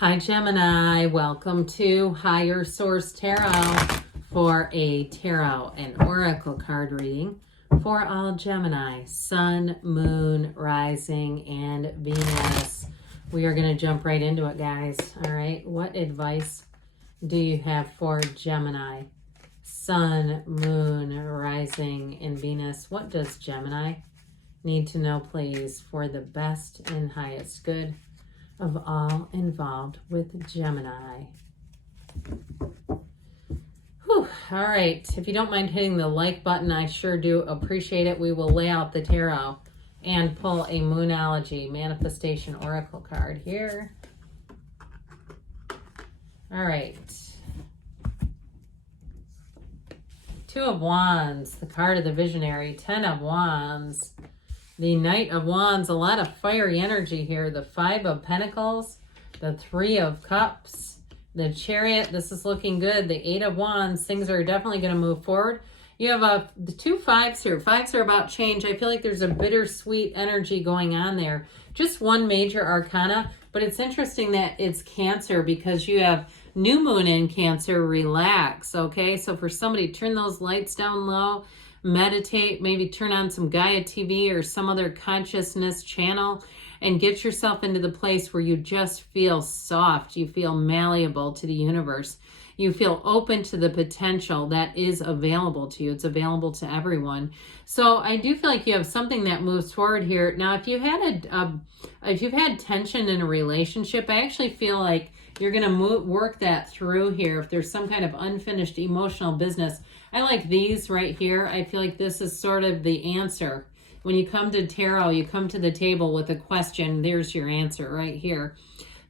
Hi Gemini, welcome to Higher Source Tarot for a tarot and oracle card reading for all Gemini, Sun, Moon, Rising, and Venus. We are going to jump right into it, guys. All right, what advice do you have for Gemini, Sun, Moon, Rising, and Venus? What does Gemini need to know, please, for the best and highest good of all involved with Gemini? Whew. All right, if you don't mind hitting the like button, I sure do appreciate it. We will lay out the tarot and pull a Moonology Manifestation Oracle card here. All right. Two of Wands, the card of the visionary. 10 of Wands, the Knight of Wands, a lot of fiery energy here. The 5 of Pentacles, the 3 of Cups, the Chariot. This is looking good. The 8 of Wands, things are definitely going to move forward. You have the 2 5s here. 5s are about change. I feel like there's a bittersweet energy going on there. Just one major arcana, but it's interesting that it's Cancer because you have new moon in Cancer. Relax, okay? So for somebody, turn those lights down low. Meditate, maybe turn on some Gaia TV or some other consciousness channel and get yourself into the place where you just feel soft. You feel malleable to the universe. You feel open to the potential that is available to you. It's available to everyone. So I do feel like you have something that moves forward here. Now, if you've had tension in a relationship, I actually feel like you're going to work that through here. If there's some kind of unfinished emotional business, I like these right here. I feel like this is sort of the answer. When you come to tarot, you come to the table with a question. There's your answer right here.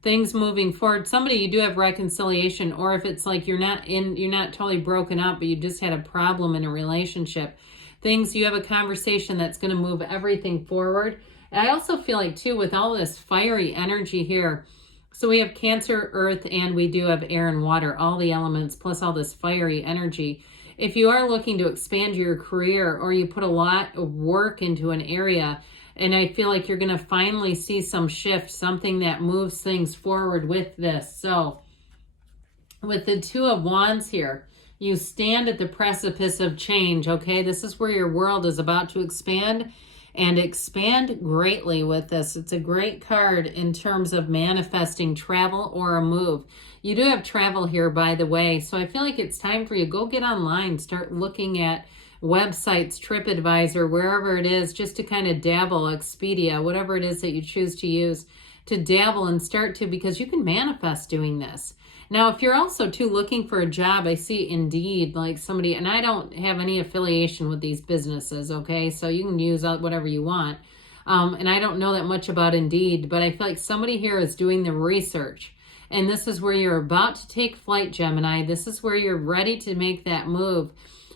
Things moving forward. Somebody, you do have reconciliation, or if it's like you're not totally broken up, but you just had a problem in a relationship. Things, you have a conversation that's going to move everything forward. And I also feel like too, with all this fiery energy here, so we have Cancer, Earth, and we do have air and water, all the elements, plus all this fiery energy. If you are looking to expand your career or you put a lot of work into an area, and I feel like you're going to finally see some shift, something that moves things forward with this. So with the 2 of Wands here, you stand at the precipice of change, okay? This is where your world is about to expand and expand greatly with this. It's a great card in terms of manifesting travel or a move. You do have travel here, by the way, so I feel like it's time for you. Go get online, start looking at websites, TripAdvisor, wherever it is, just to kind of dabble, Expedia, whatever it is that you choose to use, to dabble and start to, because you can manifest doing this. Now, if you're also too looking for a job, I see Indeed, like somebody, and I don't have any affiliation with these businesses, okay? So you can use whatever you want. And I don't know that much about Indeed, but I feel like somebody here is doing the research. And this is where you're about to take flight, Gemini. This is where you're ready to make that move.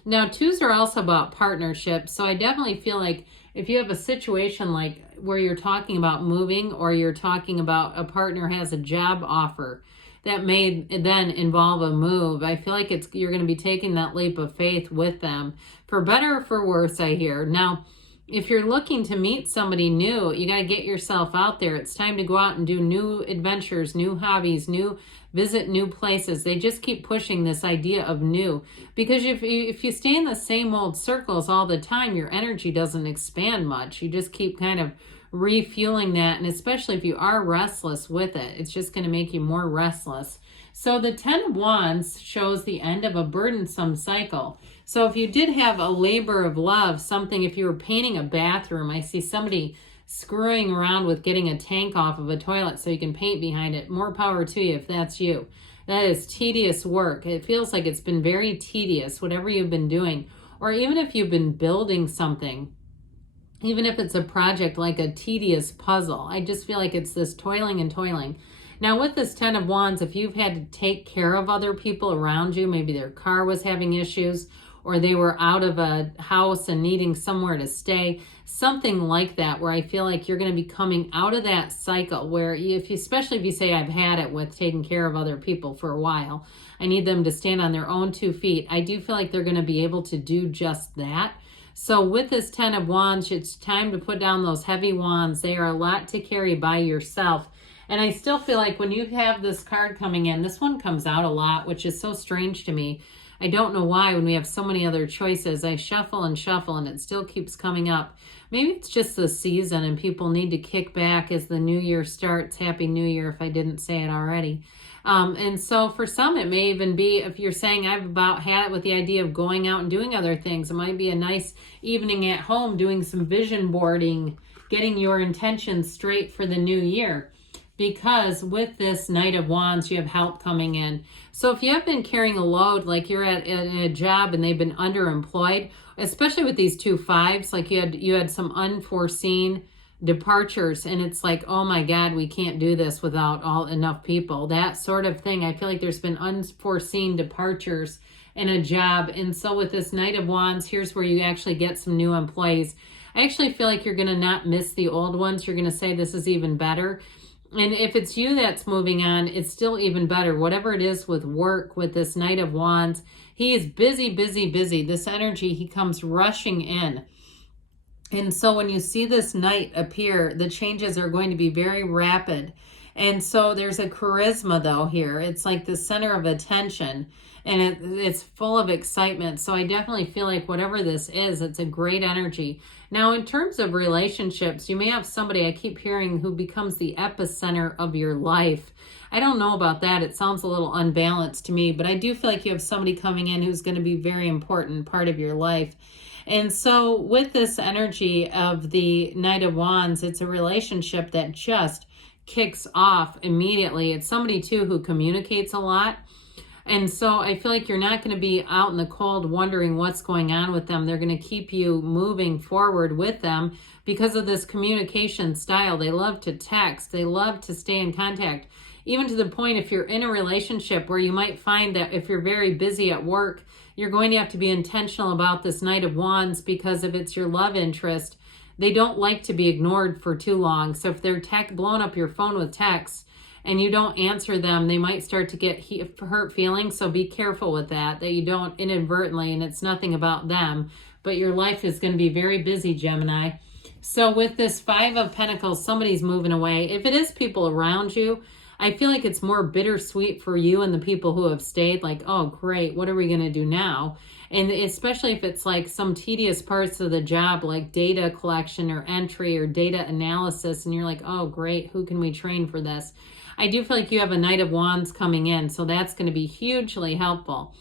Now, 2s are also about partnerships. So I definitely feel like if you have a situation like where you're talking about moving, or you're talking about a partner has a job offer that may then involve a move, I feel like you're going to be taking that leap of faith with them, for better or for worse, I hear. Now, if you're looking to meet somebody new, you got to get yourself out there. It's time to go out and do new adventures, new hobbies, visit new places. They just keep pushing this idea of new, because if you stay in the same old circles all the time, your energy doesn't expand much. You just keep kind of refueling that, and especially if you are restless with it, it's just going to make you more restless. So the 10 of Wands shows the end of a burdensome cycle. So if you did have a labor of love, something, if you were painting a bathroom, I see somebody screwing around with getting a tank off of a toilet so you can paint behind it. More power to you if that's you. That is tedious work. It feels like it's been very tedious, whatever you've been doing. Or even if you've been building something, even if it's a project like a tedious puzzle, I just feel like it's this toiling and toiling. Now with this 10 of Wands, if you've had to take care of other people around you, maybe their car was having issues, or they were out of a house and needing somewhere to stay, something like that, where I feel like you're going to be coming out of that cycle where especially if you say, I've had it with taking care of other people for a while, I need them to stand on their own 2 feet. I do feel like they're going to be able to do just that. So with this 10 of Wands, it's time to put down those heavy wands. They are a lot to carry by yourself. And I still feel like when you have this card coming in, this one comes out a lot, which is so strange to me. I don't know why when we have so many other choices. I shuffle and it still keeps coming up. Maybe it's just the season and people need to kick back as the new year starts. Happy New Year if I didn't say it already. And so for some, it may even be, if you're saying I've about had it with the idea of going out and doing other things, it might be a nice evening at home doing some vision boarding, getting your intentions straight for the new year. Because with this Knight of Wands, you have help coming in. So if you have been carrying a load, like you're at a job and they've been underemployed, especially with these 2 5s, like you had some unforeseen departures and it's like, oh my God, we can't do this without enough people. That sort of thing. I feel like there's been unforeseen departures in a job. And so with this Knight of Wands, here's where you actually get some new employees. I actually feel like you're going to not miss the old ones. You're going to say this is even better. And if it's you that's moving on, it's still even better. Whatever it is with work, with this Knight of Wands, he is busy, busy, busy. This energy, he comes rushing in. And so when you see this Knight appear, the changes are going to be very rapid. And so there's a charisma though here. It's like the center of attention and it's full of excitement. So I definitely feel like whatever this is, it's a great energy. Now, in terms of relationships, you may have somebody I keep hearing who becomes the epicenter of your life. I don't know about that. It sounds a little unbalanced to me, but I do feel like you have somebody coming in who's going to be very important part of your life. And so with this energy of the Knight of Wands, it's a relationship that just kicks off immediately. It's somebody too who communicates a lot. And so I feel like you're not going to be out in the cold wondering what's going on with them. They're going to keep you moving forward with them because of this communication style. They love to text. They love to stay in contact. Even to the point if you're in a relationship where you might find that if you're very busy at work, you're going to have to be intentional about this Knight of Wands because if it's your love interest, they don't like to be ignored for too long. So if they're blowing up your phone with texts and you don't answer them, they might start to get hurt feelings. So be careful with that you don't inadvertently, and it's nothing about them, but your life is going to be very busy, Gemini. So with this 5 of Pentacles, somebody's moving away. If it is people around you, I feel like it's more bittersweet for you and the people who have stayed, like, oh, great, what are we going to do now? And especially if it's like some tedious parts of the job, like data collection or entry or data analysis, and you're like, oh, great, who can we train for this? I do feel like you have a Knight of Wands coming in, so that's going to be hugely helpful.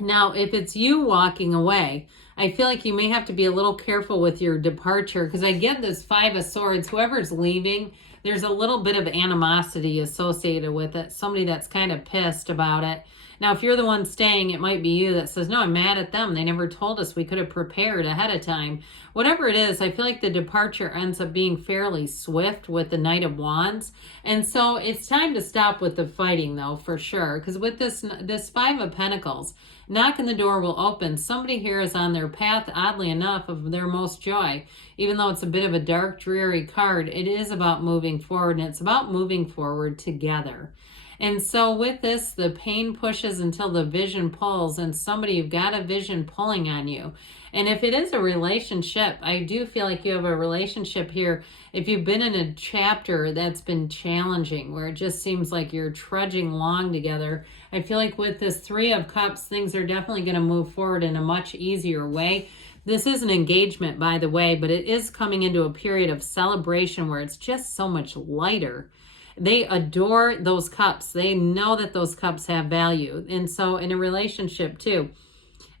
Now, if it's you walking away, I feel like you may have to be a little careful with your departure because I get this 5 of Swords. Whoever's leaving, there's a little bit of animosity associated with it. Somebody that's kind of pissed about it. Now, if you're the one staying, it might be you that says, no, I'm mad at them. They never told us. We could have prepared ahead of time. Whatever it is, I feel like the departure ends up being fairly swift with the Knight of Wands. And so it's time to stop with the fighting, though, for sure. Because with this 5 of Pentacles, knocking the door will open. Somebody here is on their path, oddly enough, of their most joy. Even though it's a bit of a dark, dreary card, it is about moving forward, and it's about moving forward together. And so with this, the pain pushes until the vision pulls, and you've got a vision pulling on you. And if it is a relationship, I do feel like you have a relationship here. If you've been in a chapter that's been challenging, where it just seems like you're trudging along together, I feel like with this 3 of Cups, things are definitely going to move forward in a much easier way. This is an engagement, by the way, but it is coming into a period of celebration where it's just so much lighter. They adore those cups. They know that those cups have value. And so in a relationship too,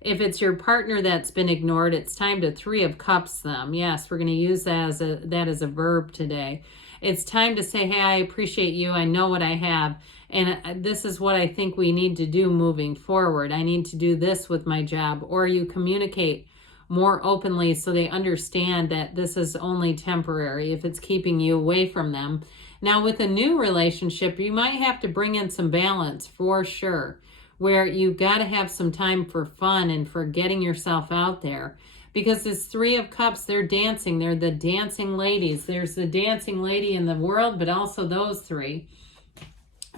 if it's your partner that's been ignored, it's time to 3 of Cups them. Yes, we're going to use that as a verb today. It's time to say, hey, I appreciate you. I know what I have. And this is what I think we need to do moving forward. I need to do this with my job. Or you communicate more openly so they understand that this is only temporary if it's keeping you away from them. Now, with a new relationship, you might have to bring in some balance for sure, where you've got to have some time for fun and for getting yourself out there. Because this 3 of Cups, they're dancing. They're the dancing ladies. There's the dancing lady in the world, but also those 3.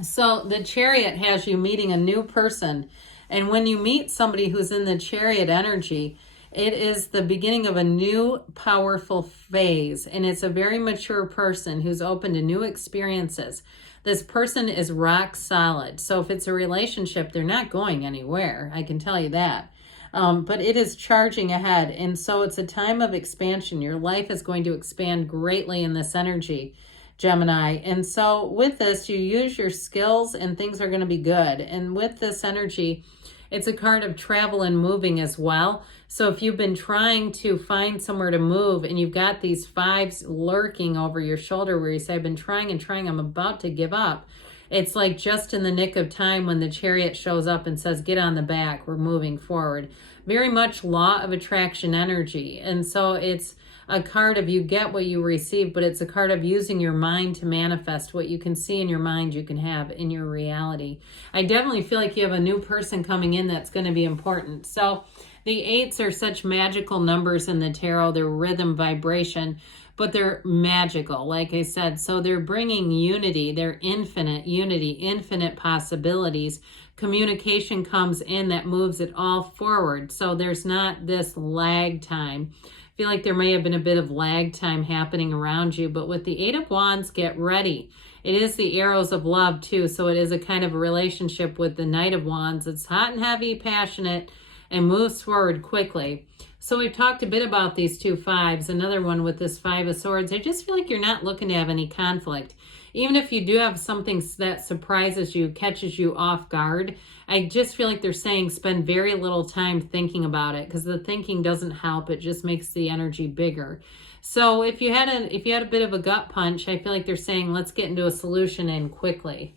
So the Chariot has you meeting a new person. And when you meet somebody who's in the Chariot energy, It is the beginning of a new powerful phase, and it's a very mature person who's open to new experiences. This person is rock solid. So if it's a relationship, they're not going anywhere. I can tell you that. But it is charging ahead. And so it's a time of expansion. Your life is going to expand greatly in this energy, Gemini. And so with this, you use your skills and things are going to be good. And with this energy, it's a card of travel and moving as well. So if you've been trying to find somewhere to move and you've got these fives lurking over your shoulder where you say, I've been trying and trying, I'm about to give up. It's like just in the nick of time when the chariot shows up and says, get on the back, we're moving forward. Very much law of attraction energy. And so it's a card of you get what you receive, but it's a card of using your mind to manifest what you can see in your mind, you can have in your reality. I definitely feel like you have a new person coming in that's going to be important. So the 8s are such magical numbers in the tarot. They're rhythm, vibration, but they're magical, like I said. So they're bringing unity. They're infinite unity, infinite possibilities. Communication comes in that moves it all forward. So there's not this lag time. I feel like there may have been a bit of lag time happening around you, but with the 8 of Wands, get ready. It is the arrows of love too, so it is a kind of a relationship with the Knight of Wands. It's hot and heavy, passionate, and moves forward quickly. So we've talked a bit about these 2 5s, another one with this 5 of Swords. I just feel like you're not looking to have any conflict. Even if you do have something that surprises you, catches you off guard, I just feel like they're saying spend very little time thinking about it, because the thinking doesn't help. It just makes the energy bigger. So if you had a bit of a gut punch, I feel like they're saying let's get into a solution and quickly.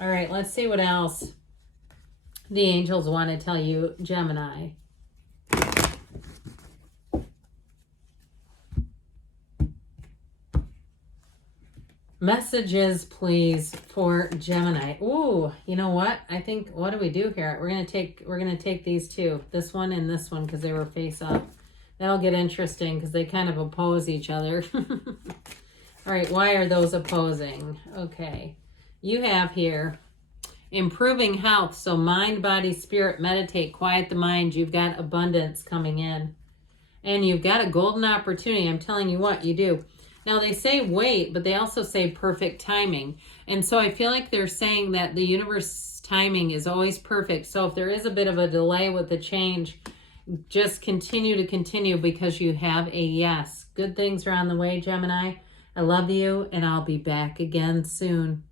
All right, let's see what else the angels want to tell you, Gemini. Messages, please, for Gemini. Ooh, you know what? I think, what do we do here? We're gonna take these two, this one and this one, because they were face up. That'll get interesting because they kind of oppose each other. All right, why are those opposing? Okay, you have here improving health. So mind, body, spirit, meditate, quiet the mind. You've got abundance coming in, and you've got a golden opportunity. I'm telling you what, you do. Now, they say wait, but they also say perfect timing. And so I feel like they're saying that the universe's timing is always perfect. So if there is a bit of a delay with the change, just continue to continue because you have a yes. Good things are on the way, Gemini. I love you, and I'll be back again soon.